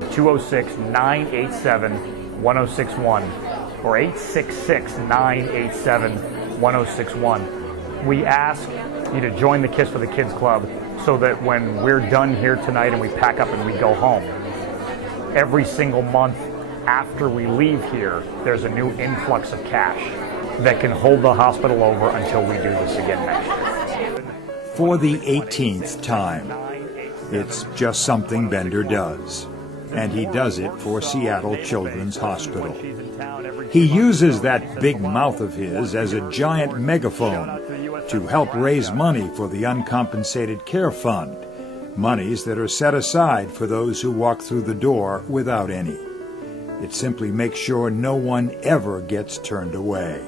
206-987-1061 or 866-987-1061. We ask you to join the Kiss for the Kids Club so that when we're done here tonight and we pack up and we go home, every single month after we leave here, there's a new influx of cash that can hold the hospital over until we do this again next year. For the 18th time, it's just something Bender does, and he does it for Seattle Children's Hospital. He uses that big mouth of his as a giant megaphone to help raise money for the Uncompensated Care Fund, monies that are set aside for those who walk through the door without any. It simply makes sure no one ever gets turned away.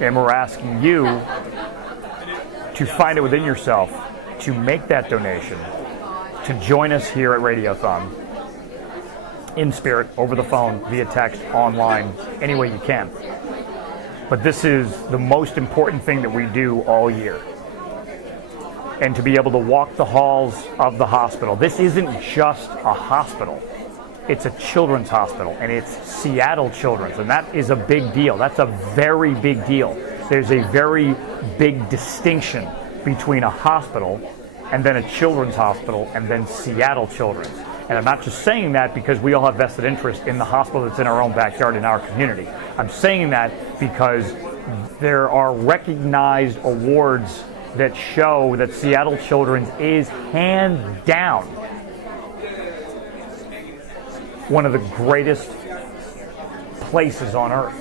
And we're asking you to find it within yourself to make that donation, to join us here at Radiothon, in spirit, over the phone, via text, online, any way you can. But this is the most important thing that we do all year. And to be able to walk the halls of the hospital. This isn't just a hospital. It's a children's hospital, and it's Seattle Children's, and that is a big deal. That's a very big deal. There's a very big distinction between a hospital and then a children's hospital and then Seattle Children's. And I'm not just saying that because we all have vested interest in the hospital that's in our own backyard in our community. I'm saying that because there are recognized awards that show that Seattle Children's is hands down one of the greatest places on earth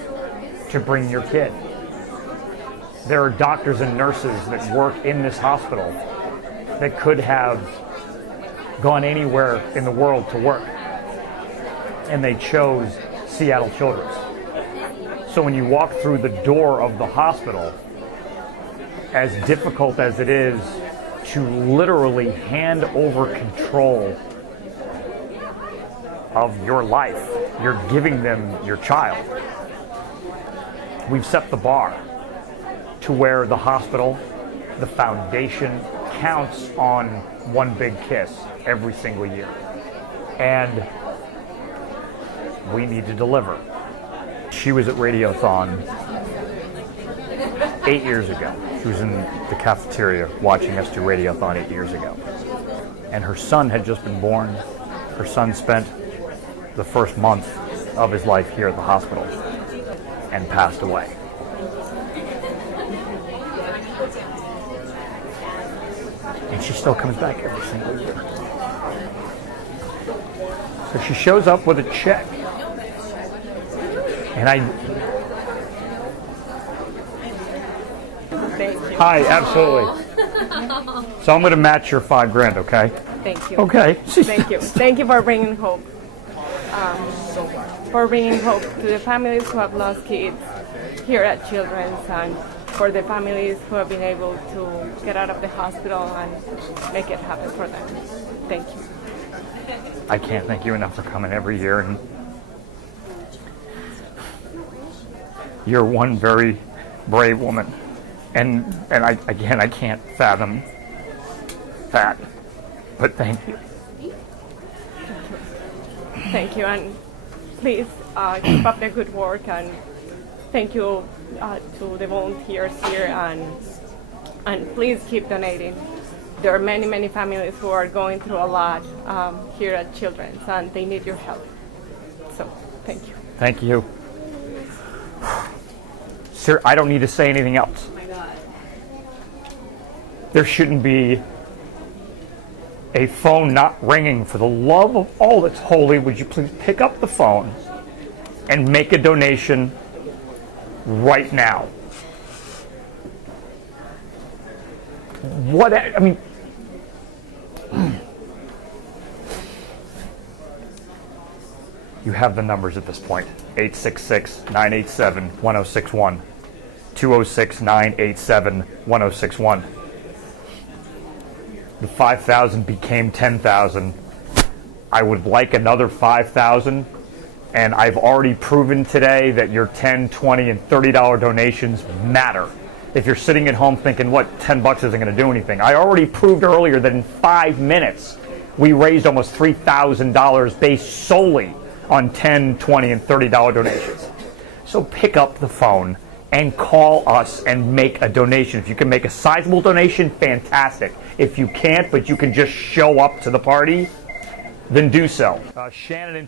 to bring your kid. There are doctors and nurses that work in this hospital that could have gone anywhere in the world to work, and they chose Seattle Children's. So when you walk through the door of the hospital, as difficult as it is to literally hand over control of your life, you're giving them your child. We've set the bar to where the hospital, the foundation, counts on one big kiss every single year. And we need to deliver. She was at Radiothon 8 years ago. She was in the cafeteria watching us do Radiothon 8 years ago. And her son had just been born. Her son spent the first month of his life here at the hospital and passed away. And she still comes back every single year. So she shows up with a check. And Thank you. Hi, absolutely. So I'm going to match your $5,000, okay? Thank you. Okay. Thank you. Thank you for bringing hope. For bringing hope to the families who have lost kids here at Children's, and for the families who have been able to get out of the hospital and make it happen for them. Thank you. I can't thank you enough for coming every year, and you're one very brave woman, and I can't fathom that, but thank you. Thank you, and please keep up the good work, and thank you to the volunteers here, and please keep donating. There are many, many families who are going through a lot here at Children's, and they need your help. So, thank you. Thank you. Sir, I don't need to say anything else. Oh my God. There shouldn't be a phone not ringing. For the love of all that's holy, would you please pick up the phone and make a donation right now? You have the numbers at this point. 866-987-1061. 206-987-1061. The 5,000 became 10,000. I would like another 5,000, and I've already proven today that your $10, $20, and $30 donations matter. If you're sitting at home thinking, what, $10 isn't going to do anything, I already proved earlier that in 5 minutes, we raised almost $3,000 based solely on $10, $20, and $30 donations. So pick up the phone and call us and make a donation. If you can make a sizable donation, fantastic. If you can't, but you can just show up to the party, then do so.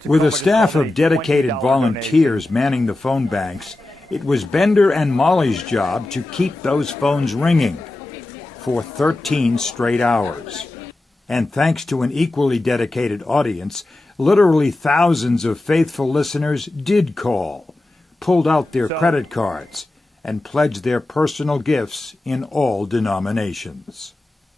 With a staff of dedicated volunteers manning the phone banks, it was Bender and Molly's job to keep those phones ringing for 13 straight hours. And thanks to an equally dedicated audience, literally thousands of faithful listeners did call, pulled out their credit cards, and pledged their personal gifts in all denominations.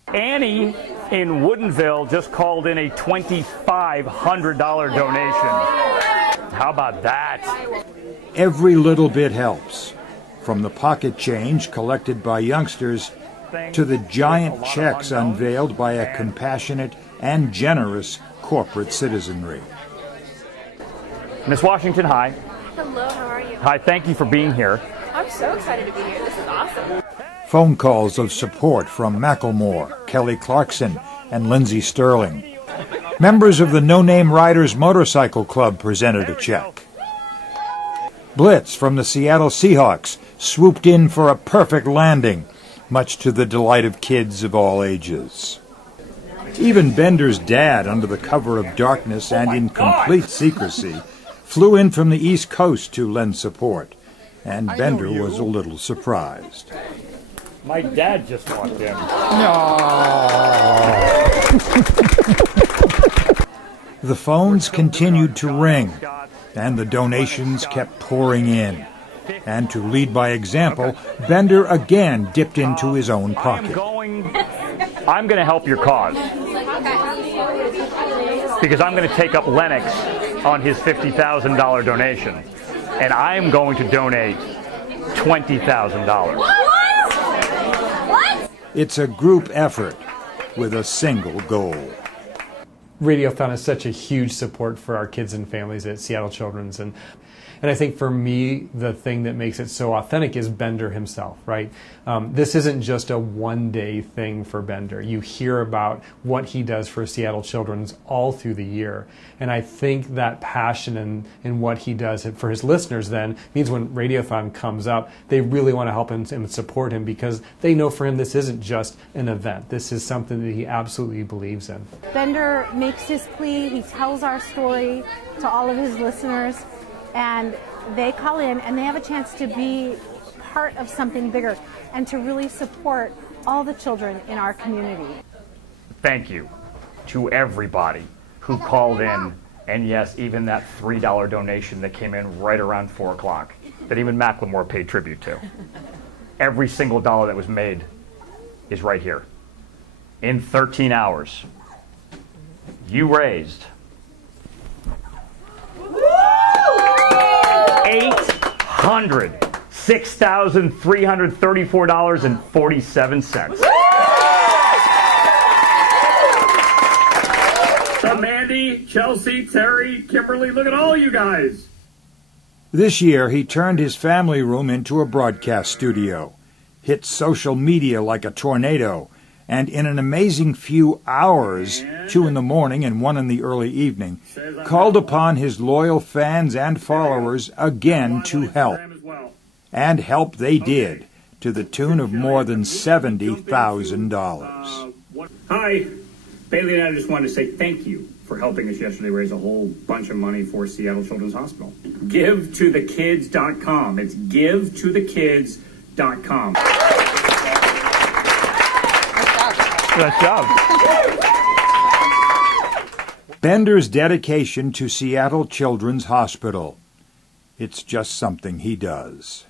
Annie in Woodinville just called in a $2,500 donation. How about that? Every little bit helps, from the pocket change collected by youngsters to the giant checks unveiled by a compassionate and generous corporate citizenry. Miss Washington, hi. Hello, how are you? Hi, thank you for being here. I'm so excited to be here. This is awesome. Phone calls of support from Macklemore, Kelly Clarkson, and Lindsey Sterling. Members of the No Name Riders Motorcycle Club presented a check. Blitz from the Seattle Seahawks swooped in for a perfect landing, much to the delight of kids of all ages. Even Bender's dad, under the cover of darkness and in complete secrecy, flew in from the East Coast to lend support, and Bender was a little surprised. My dad just walked in. The phones continued to ring, and the donations kept pouring in. And to lead by example, Bender again dipped into his own pocket. I'm going to help your cause. Because I'm going to take up Lennox on his $50,000 donation. And I'm going to donate $20,000. It's a group effort with a single goal. Radiothon is such a huge support for our kids and families at Seattle Children's, and I think for me, the thing that makes it so authentic is Bender himself, right? This isn't just a one-day thing for Bender. You hear about what he does for Seattle Children's all through the year. And I think that passion in what he does for his listeners then means when Radiothon comes up, they really want to help him and support him because they know for him this isn't just an event. This is something that he absolutely believes in. Bender makes his plea. He tells our story to all of his listeners. And they call in and they have a chance to be part of something bigger and to really support all the children in our community. Thank you to everybody who called in, and yes, even that $3 donation that came in right around 4 o'clock that even Macklemore paid tribute to. Every single dollar that was made is right here. In 13 hours, you raised $806,334.47. Mandy, Chelsea, Terry, Kimberly, look at all you guys. This year, he turned his family room into a broadcast studio, hit social media like a tornado, and in an amazing few hours, 2 in the morning and 1 in the early evening, called upon his loyal fans and followers again to help. And help they did, to the tune of more than $70,000. Hi, Bailey and I just wanted to say thank you for helping us yesterday raise a whole bunch of money for Seattle Children's Hospital. GiveToTheKids.com. It's GiveToTheKids.com. Nice job. Bender's dedication to Seattle Children's Hospital. It's just something he does.